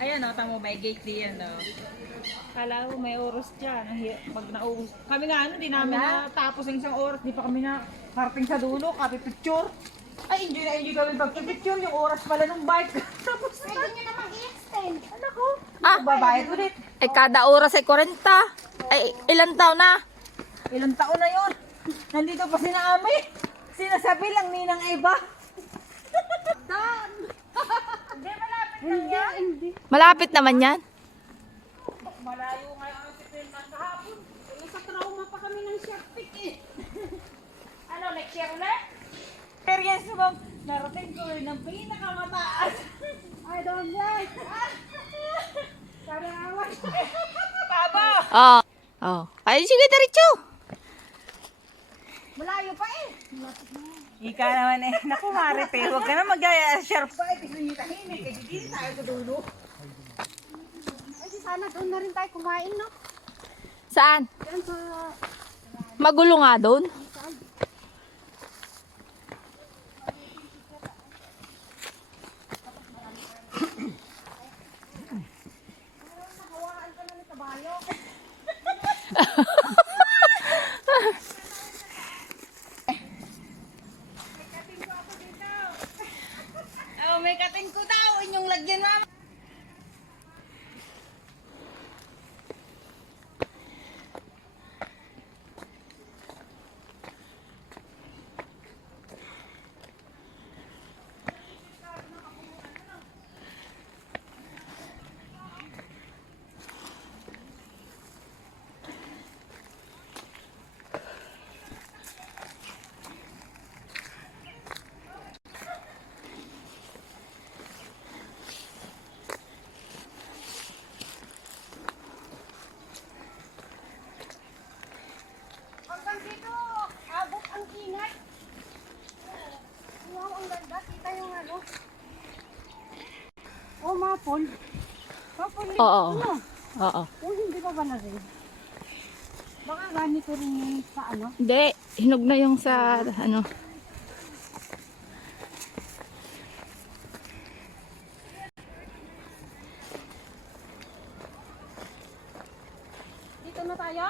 Ayan o, tamo may gate diyan o. Kala ko may oras dyan. Pag naubos. Kami nga ano, di namin natapos ang isang oras. Di pa kami na karating sa dulo, kapi picture. Ay, enjoy kami pag-picture. Yung oras pala ng bike. Tapos na. Pwede nyo namang i-extend. Ano ko? Babayad ulit. Eh, kada oras ay 40. Ay, ilang taon na? Ilang taon na yon? Nandito pa si Naami. Sinasabi lang ninang Eva. Hindi, malapit lang yan. Hindi. Malapit naman yan. Malayo ngayon ang sipin ng kahapon. Sa trauma pa kami ng shark pick eh. Ano, next year ulit? Experience mo bang narating ko rin ng pinakamataas? I don't like. Para awas. Baba! Oo. Oh. Ay, sige, diretso. Malayo pa eh. Ika naman eh. Naku, Marite. Huwag ka na mag-sharp pa. Ito yung tahimik. Kasi di tayo sa dulo. Ay, sana doon na rin tayo kumain, no? Saan? Yan sa... Magulo nga doon. Oh, may kating ko daw. Inyong lagyan, mama. Hanggang dito, abot ang ingat. Wow, ang ganda. Kita yung ano. Oh, mapol. Mapol rin. Oo. Ano? Oo. Oh, hindi pa ba na rin? Baka ganito rin yung sa ano. Hindi, hinog na yung sa, ano. Dito na tayo?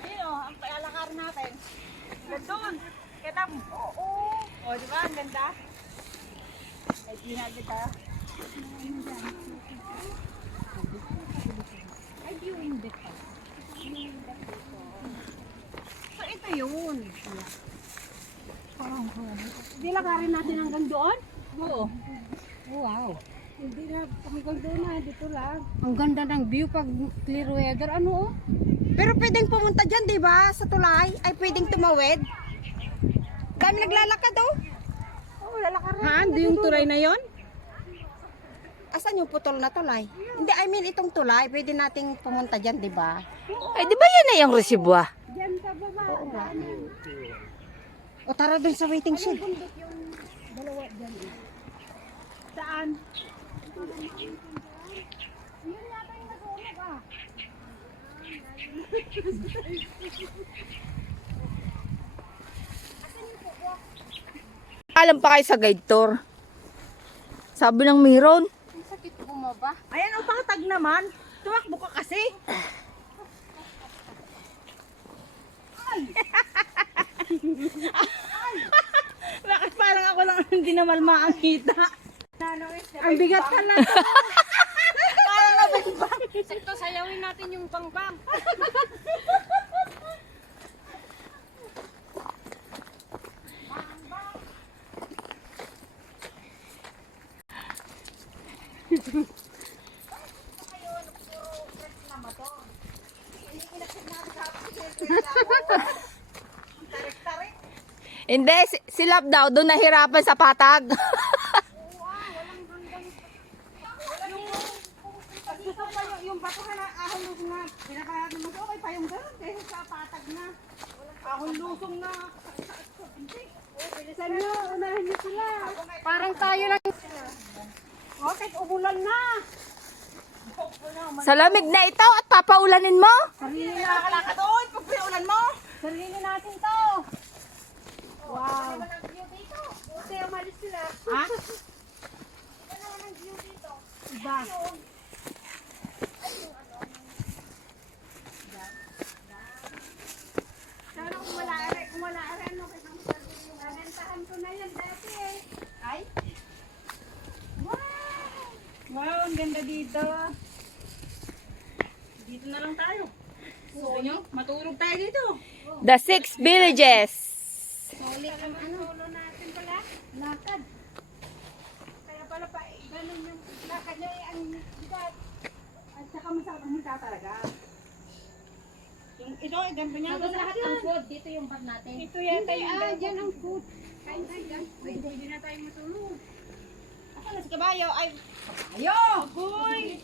Ayun o, ang palakar natin. Gandun. Kita mo. Oo. O, di ba? Ang ganda. Ay, ginagad ka. Ay, viewing deck pa. So, ito yun. Hindi lagarin natin hanggang doon? Oo. Wow. Hindi na hanggang doon na. Dito lang. Ang ganda ng view pag clear weather. Ano oh? Pero pwedeng pumunta dyan, di ba? Sa tulay. Ay, pwedeng tumawid. Dami naglalakad oh. Oo, lalakar na. Ha? Hindi yung tulay na yon? Asan yung putol na tulay? Hindi, I mean itong tulay. Pwede nating pumunta dyan, di ba? Ay, di ba yan na yung resibwa? Diyan sa baba. Oo nga. O tara dun sa waiting shed. Dalawa dyan. Saan? Yun yata yung nag-uulog ah. Alam pa kayo sa guide tour. Sabi ng Miron. Ang sakit bumaba. Ayan o, pakatag naman. Tumakbo ka kasi. Bakit parang ako lang hindi na malma ang kita? Ang bigat pala. Parang nabigbang. Sakto, sayawin natin yung bangbang. Hindi, si Love daw doon nahirapan sa patag. Gusto pa yung bato ka na ahon lusong na. Pinakalat naman okay pa yung gano'n. Kaya sa patag na. Ahon lusong na. Bilisan nyo, unahin nyo sila. Parang tayo lang. Oh, kahit umulan na. Sa lamig na ito at papaulanin mo? Hindi nakakalakad doon pag pinulan mo. Sarili natin to. Wow. Kasi umalis sila. Ha? Iba. Sana kung wala ano, nagentahan ko na yan dati eh. Ay? Wow, ang ganda dito. Dito na lang tayo. Gusto nyo? Matulog tayo dito. The 6 villages. Solid ang ano natin pala. Lakad. Kaya pala pa, ganun yung lakad niya ang bigat. At saka masarap ang hita talaga. Yung ito, ganito niya. Tapos lahat ng food, dito yung bag natin. Ito yata yung dyan ang food. Kain tayo dyan. Pwede na tayo matulog. Ako na si Kabayo. Ay, Ayo! Uy!